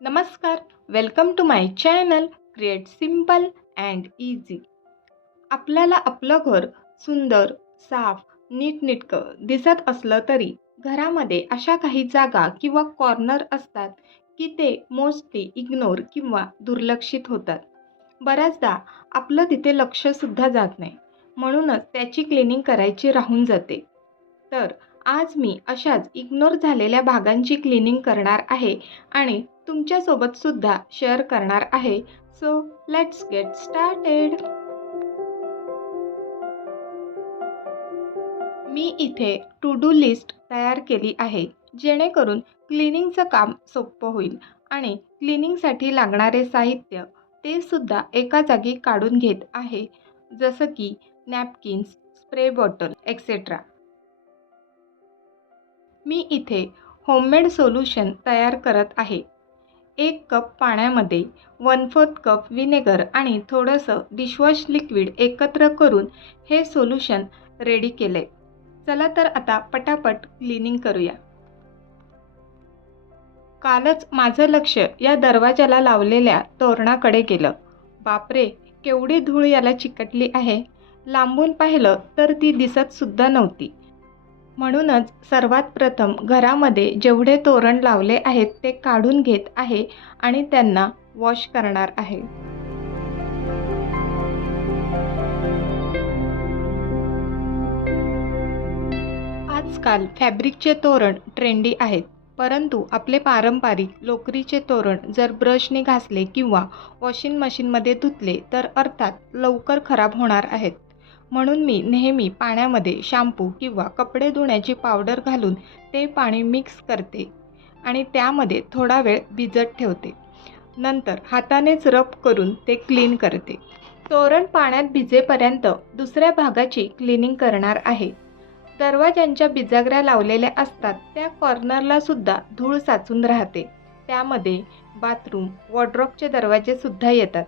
नमस्कार, welcome to my channel create simple and easy. आपल्याला आपलं घर सुंदर, साफ, नीटनेटकं दिसत असलं तरी घरामध्ये अशा काही जागा किंवा कॉर्नर असतात की ते मोस्टली इग्नोर किंवा दुर्लक्षित होतात. बऱ्याचदा आपलं तिथे लक्षसुद्धा जात नाही, म्हणूनच त्याची क्लिनिंग करायची राहून जाते. तर आज मी अशाच इग्नोर झालेल्या भागांची क्लिनिंग करणार आहे आणि तुमच्यासोबत सुद्धा शेअर करणार आहे. So let's get started. मी इथे टू डू लिस्ट तयार केली आहे, जेणेकरून क्लिनिंगचं काम सोपं होईल आणि क्लिनिंगसाठी लागणारे साहित्य ते सुद्धा एका जागी काढून घेत आहे, जसं की नॅपकिन्स, स्प्रे बॉटल एक्सेट्रा. मी इथे होममेड सोल्युशन तयार करत आहे. 1 कप पाण्यामध्ये 1/4 कप व्हिनेगर आणि थोडंसं डिशवॉश लिक्विड एकत्र करून हे सोल्युशन रेडी केले. चला तर आता पटापट क्लिनिंग करूया. कालच माझं लक्ष या दरवाजाला लावलेल्या तोरणाकडे गेलं. बापरे, केवढी धूळ याला चिकटली आहे. लांबून पाहिलं तर ती दिसत सुद्धा नव्हती. म्हणूनच सर्वात प्रथम घरामध्ये जेवढे तोरण लावले आहेत ते काढून घेत आहे आणि त्यांना वॉश करणार आहे. आजकाल फॅब्रिकचे तोरण ट्रेंडी आहेत, परंतु आपले पारंपरिक लोकरीचे तोरण जर ब्रशने घासले किंवा वॉशिंग मशीनमध्ये धुतले तर अर्थात लवकर खराब होणार आहेत. म्हणून मी नेहमी पाण्यामध्ये शॅम्पू किंवा कपडे धुण्याची पावडर घालून ते पाणी मिक्स करते आणि त्यामध्ये थोडा वेळ भिजत ठेवते. नंतर हातानेच रब करून ते क्लीन करते. तोरण पाण्यात भिजेपर्यंत दुसऱ्या भागाची क्लिनिंग करणार आहे. दरवाजांच्या बिजागऱ्या लावलेल्या असतात त्या कॉर्नरला सुद्धा धूळ साचून राहते. त्यामध्ये बाथरूम, वॉर्डरोबचे दरवाजे सुद्धा येतात.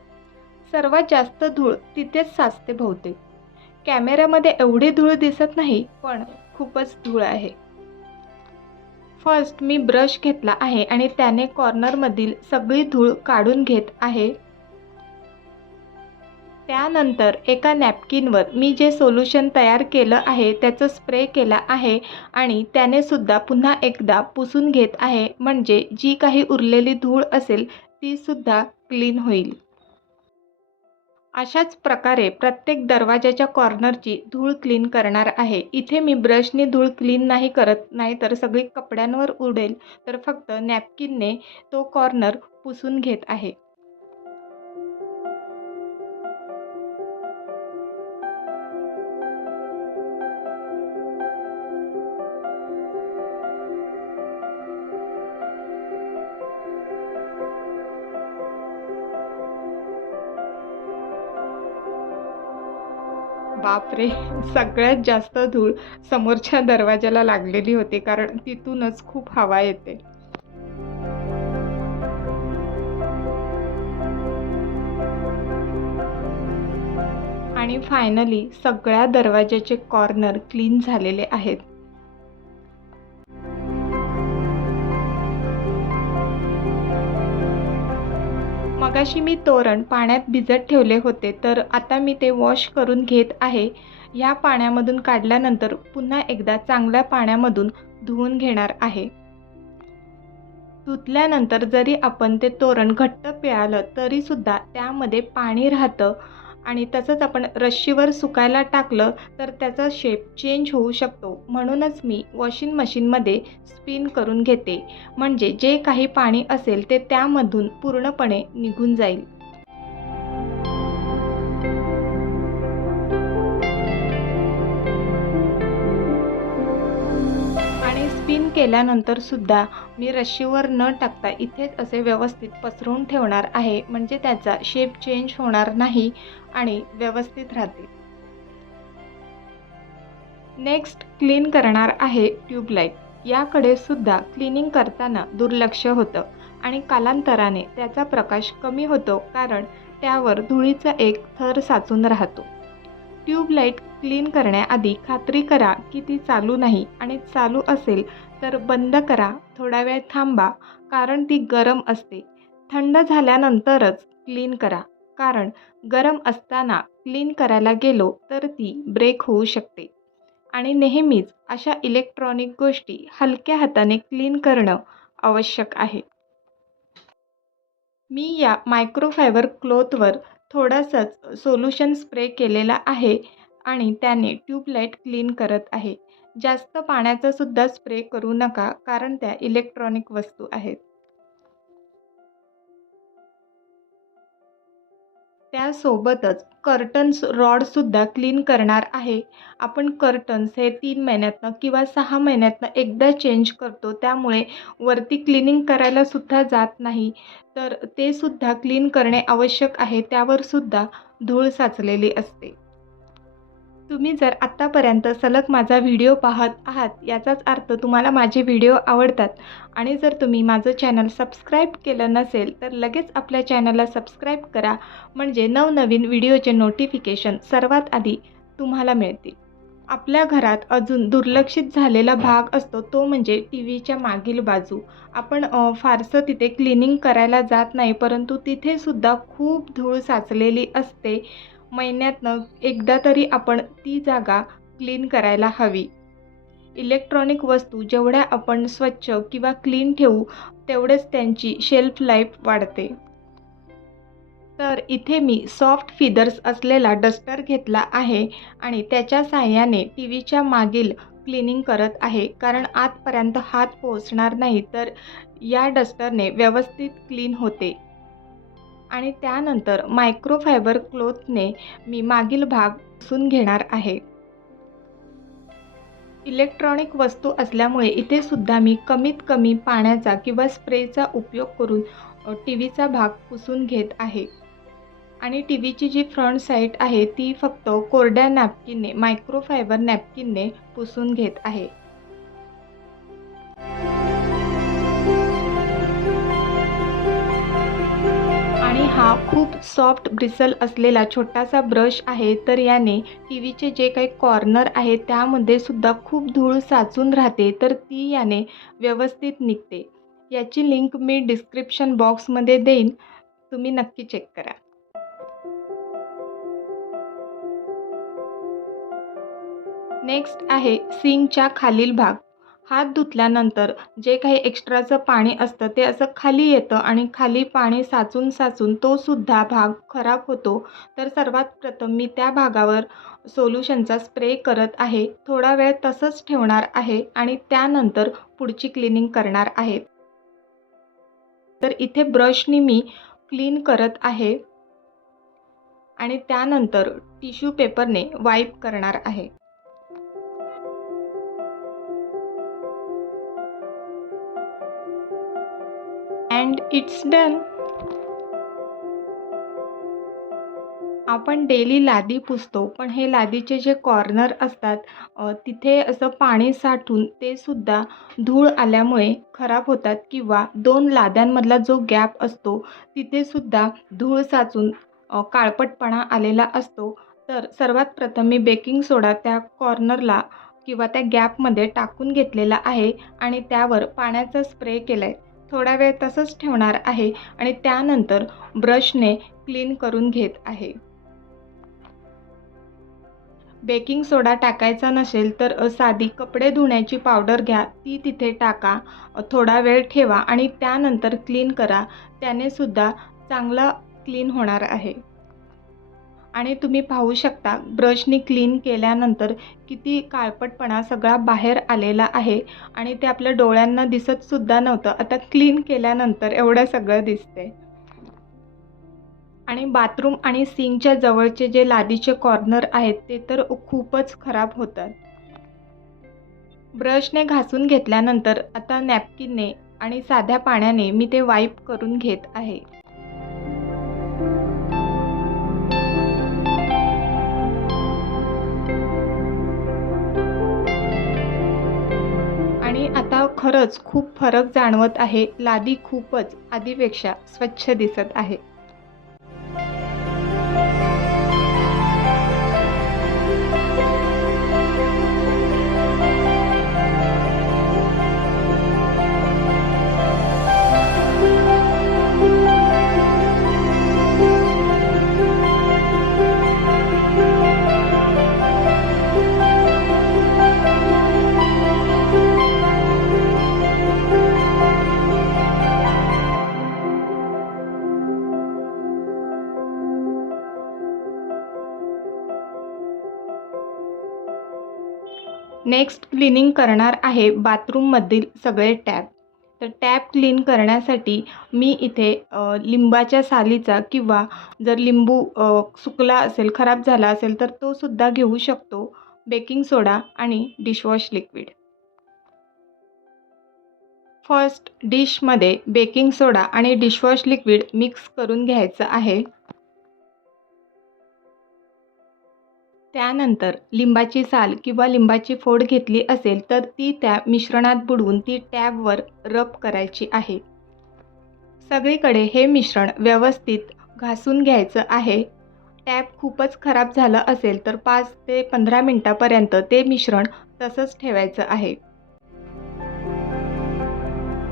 सर्वात जास्त धूळ तिथेच साचते बहुतेक. कॅमेऱ्यामध्ये एवढी धूळ दिसत नाही, पण खूपच धूळ आहे. फर्स्ट मी ब्रश घेतला आहे आणि त्याने कॉर्नरमधील सगळी धूळ काढून घेत आहे. त्यानंतर एका नॅपकिनवर मी जे सोल्युशन तयार केलं आहे त्याचं स्प्रे केला आहे आणि त्याने सुद्धा पुन्हा एकदा पुसून घेत आहे, म्हणजे जी काही उरलेली धूळ असेल ती सुद्धा क्लीन होईल. अशाच प्रकारे प्रत्येक दरवाजाच्या कॉर्नरची धूळ क्लीन करणार आहे. इथे मी ब्रशने धूळ क्लीन नाही करत, नाहीतर सगळी कपड्यांवर उडेल, तर फक्त नॅपकिनने तो कॉर्नर पुसून घेत आहे. बापरे! सगळ्यात जास्त धूळ समोरच्या दरवाजाला लागलेली होती, कारण तिथूनच खूप हवा येते. आणि फायनली सगळ्या दरवाजाचे कॉर्नर क्लीन झालेले आहेत. मगाशी मी तोरण पाण्यात भिजत ठेवले होते, तर आता मी ते वॉश करून घेत आहे. ह्या पाण्यामधून काढल्यानंतर पुन्हा एकदा चांगल्या पाण्यामधून धुवून घेणार आहे. धुतल्यानंतर जरी आपण ते तोरण घट्ट पिळालं तरीसुद्धा त्यामध्ये पाणी राहतं आणि तसंच आपण रश्शीवर सुकायला टाकलं तर त्याचा शेप चेंज होऊ शकतो. म्हणूनच मी वॉशिंग मशीनमध्ये स्पिन करून घेते, म्हणजे जे काही पाणी असेल ते त्यामधून पूर्णपणे निघून जाईल. आणि स्पिन केल्यानंतर सुद्धा मी रश्शीवर न टाकता इथेच असे व्यवस्थित पसरवून ठेवणार आहे, म्हणजे त्याचा शेप चेंज होणार नाही आणि व्यवस्थित राहते. नेक्स्ट क्लीन करणार आहे ट्यूबलाईट. याकडे सुद्धा क्लिनिंग करताना दुर्लक्ष होतं आणि कालांतराने त्याचा प्रकाश कमी होतो, कारण त्यावर धुळीचा एक थर साचून राहतो. ट्यूबलाईट क्लीन करण्याआधी खात्री करा की ती चालू नाही, आणि चालू असेल तर बंद करा, थोडा वेळ थांबा, कारण ती गरम असते. थंड झाल्यानंतरच क्लीन करा, कारण गरम असताना क्लीन करायला गेलो तर ती ब्रेक होऊ शकते. आणि नेहमीच अशा इलेक्ट्रॉनिक गोष्टी हलक्या हाताने क्लीन करणं आवश्यक आहे. मी या मायक्रोफायबर क्लॉथवर थोडासाच सोल्युशन स्प्रे केलेला आहे आणि त्याने ट्यूबलाईट क्लीन करत आहे. जास्त पाण्याचा सुद्धा स्प्रे करू नका, कारण त्या इलेक्ट्रॉनिक वस्तू आहेत. त्यासोबतच कर्टन्स रॉडसुद्धा क्लीन करणार आहे. आपण कर्टन्स हे 3 महिन्यातनं किंवा 6 महिन्यातनं एकदा चेंज करतो. त्यामुळे वरती क्लिनिंग करायला सुद्धा जात नाही. तर ते सुद्धा क्लीन करणे आवश्यक आहे. त्यावर सुद्धा धूळ साचलेली असते. तुम्ही जर आत्तापर्यंत सलग माझा व्हिडिओ पाहत आहात, याचाच अर्थ तुम्हाला माझे व्हिडिओ आवडतात. आणि जर तुम्ही माझं चॅनल सबस्क्राईब केलं नसेल तर लगेच आपल्या चॅनलला सबस्क्राईब करा, म्हणजे नवनवीन व्हिडिओचे नोटिफिकेशन सर्वात आधी तुम्हाला मिळतील. आपल्या घरात अजून दुर्लक्षित झालेला भाग असतो तो म्हणजे टी व्हीच्या मागील बाजू. आपण फारसं तिथे क्लिनिंग करायला जात नाही, परंतु तिथेसुद्धा खूप धूळ साचलेली असते. महिन्यातनं एकदा तरी आपण ती जागा क्लीन करायला हवी. इलेक्ट्रॉनिक वस्तू जेवढ्या आपण स्वच्छ किंवा क्लीन ठेवू, तेवढेच त्यांची शेल्फ लाईफ वाढते. तर इथे मी सॉफ्ट फिदर्स असलेला डस्टर घेतला आहे आणि त्याच्या साहाय्याने टी व्हीच्या मागील क्लिनिंग करत आहे, कारण आतपर्यंत हात पोहोचणार नाही. तर या डस्टरने व्यवस्थित क्लीन होते. आणि त्यानंतर मायक्रोफायबर क्लॉथने मी मागील भाग पुसून घेणार आहे. इलेक्ट्रॉनिक वस्तू असल्यामुळे इथे सुद्धा मी कमीत कमी पाण्याचा किंवा स्प्रेचा उपयोग करून टी व्हीचा भाग पुसून घेत आहे. आणि टी व्हीची जी फ्रंट साईड आहे ती फक्त कोरड्या नॅपकिनने, मायक्रोफायबर नॅपकिनने पुसून घेत आहे. आणि हा खूप सॉफ्ट ब्रिसल असलेला छोटासा ब्रश आहे. तर याने टी व्हीचे जे काही कॉर्नर आहे त्यामध्ये सुद्धा खूप धूळ साचून राहते, तर ती याने व्यवस्थित निघते. याची लिंक मी डिस्क्रिप्शन बॉक्समध्ये देईन, तुम्ही नक्की चेक करा. नेक्स्ट आहे सिंकच्या खालील भाग. हात धुतल्यानंतर जे काही एक्स्ट्राचं पाणी असतं ते असं खाली येतं आणि खाली पाणी साचून साचून तो सुद्धा भाग खराब होतो. तर सर्वात प्रथम मी त्या भागावर सोल्युशनचा स्प्रे करत आहे. थोडा वेळ तसंच ठेवणार आहे आणि त्यानंतर पुढची क्लिनिंग करणार आहे. तर इथे ब्रशनी मी क्लीन करत आहे आणि त्यानंतर टिश्यू पेपरने वाईप करणार आहे. And it's done. आपण डेली लादी पुसतो, पण हे लादीचे जे कॉर्नर असतात तिथे असं पाणी साठून ते सुद्धा धूळ आल्यामुळे खराब होतात, किंवा 2 लाद्यांमधला जो गॅप असतो तिथे सुद्धा धूळ साचून काळपटपणा आलेला असतो. तर सर्वात प्रथम मी बेकिंग सोडा त्या कॉर्नरला किंवा त्या गॅपमध्ये टाकून घेतलेला आहे आणि त्यावर पाण्याचा स्प्रे केला आहे. थोडा वेळ तसंच ठेवणार आहे आणि त्यानंतर ब्रशने क्लीन करून घेत आहे. बेकिंग सोडा टाकायचा नसेल तर साधी कपडे धुण्याची पावडर घ्या, ती तिथे टाका, थोडा वेळ ठेवा आणि त्यानंतर क्लीन करा. त्याने सुद्धा चांगला क्लीन होणार आहे. आणि तुम्ही पाहू शकता ब्रशनी क्लीन केल्यानंतर किती काळपटपणा सगळा बाहेर आलेला आहे आणि ते आपल्या डोळ्यांना दिसतसुद्धा नव्हतं. आता क्लीन केल्यानंतर एवढं सगळं दिसते. आणि बाथरूम आणि सिंकच्या जवळचे जे लादीचे कॉर्नर आहेत ते तर खूपच खराब होतात. ब्रशने घासून घेतल्यानंतर आता नॅपकिनने आणि साध्या पाण्याने मी ते वाईप करून घेत आहे. आणि आता खरंच खूप फरक जाणवत आहे. लादी खूपच आधीपेक्षा स्वच्छ दिसत आहे. नेक्स्ट क्लिनिंग करणार आहे बाथरूममधील सगळे टॅप. तर टॅप क्लीन करण्यासाठी मी इथे लिंबाच्या सालीचा किंवा जर लिंबू सुकला असेल, खराब झाला असेल तर तो सुद्धा घेऊ शकतो, बेकिंग सोडा आणि डिशवॉश लिक्विड. फर्स्ट डिशमध्ये बेकिंग सोडा आणि डिशवॉश लिक्विड मिक्स करून घ्यायचं आहे. त्यानंतर लिंबाची साल किंवा लिंबाची फोड घेतली असेल तर ती त्या मिश्रणात बुडवून ती टॅबवर रब करायची आहे. सगळीकडे हे मिश्रण व्यवस्थित घासून घ्यायचं आहे. टॅप खूपच खराब झालं असेल तर 5 ते 15 मिनटापर्यंत ते मिश्रण तसंच ठेवायचं आहे.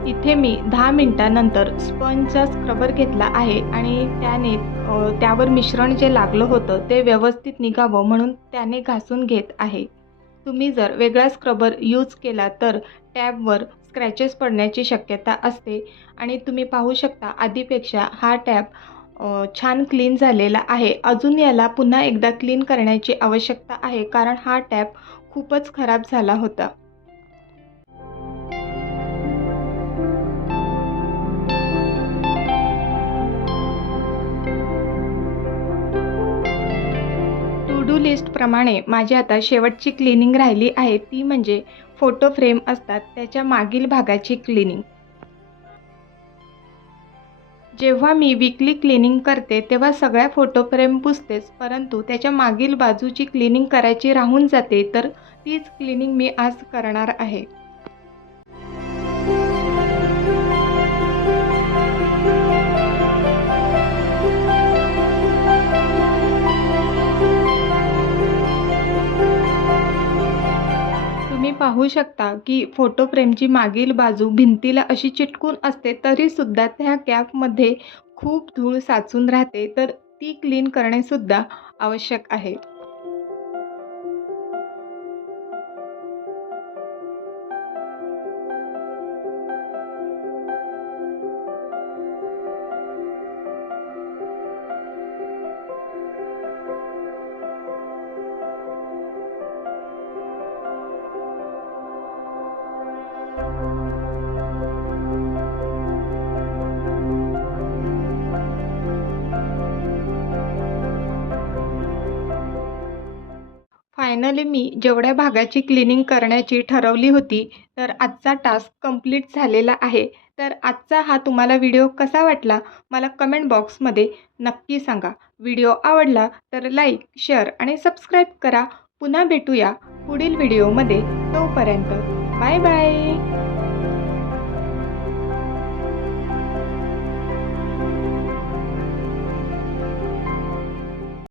इथे मी 10 मिनिटानंतर स्पंजचा स्क्रबर घेतला आहे आणि त्यावर मिश्रण जे लागलं होतं ते व्यवस्थित निघावं म्हणून त्याने घासून घेत आहे. तुम्ही जर वेगळा स्क्रबर यूज केला तर टॅबवर स्क्रॅचेस पडण्याची शक्यता असते आणि तुम्ही पाहू शकता आधीपेक्षा हा टॅब छान क्लीन झालेला आहे. अजून याला पुन्हा एकदा क्लीन करण्याची आवश्यकता आहे कारण हा टॅब खूपच खराब झाला होता. टू डू लिस्टप्रमाणे माझी आता शेवटची क्लिनिंग राहिली आहे, ती म्हणजे फोटो फ्रेम असतात त्याच्या मागील भागाची क्लिनिंग. जेव्हा मी वीकली क्लिनिंग करते तेव्हा सगळ्या फोटो फ्रेम पुसतेच, परंतु त्याच्या मागील बाजूची क्लिनिंग करायची राहून जाते, तर तीच क्लिनिंग मी आज करणार आहे. तुम्ही पाहू शकता की फोटो फ्रेमची मागील बाजू भिंतीला अशी चिटकून असते, तरीसुद्धा त्या कॅपमध्ये खूप धूळ साचून राहते, तर ती क्लीन करणेसुद्धा आवश्यक आहे. फायनली मी जेवढ्या भागाची क्लिनिंग करण्याची ठरवली होती, तर आजचा टास्क कंप्लीट झालेला आहे. तर आजचा हा तुम्हाला व्हिडिओ कसा वाटला मला कमेंट बॉक्समध्ये नक्की सांगा. व्हिडिओ आवडला तर लाईक, शेअर आणि सबस्क्राईब करा. पुन्हा भेटूया पुढील व्हिडिओमध्ये. तोपर्यंत बाय बाय.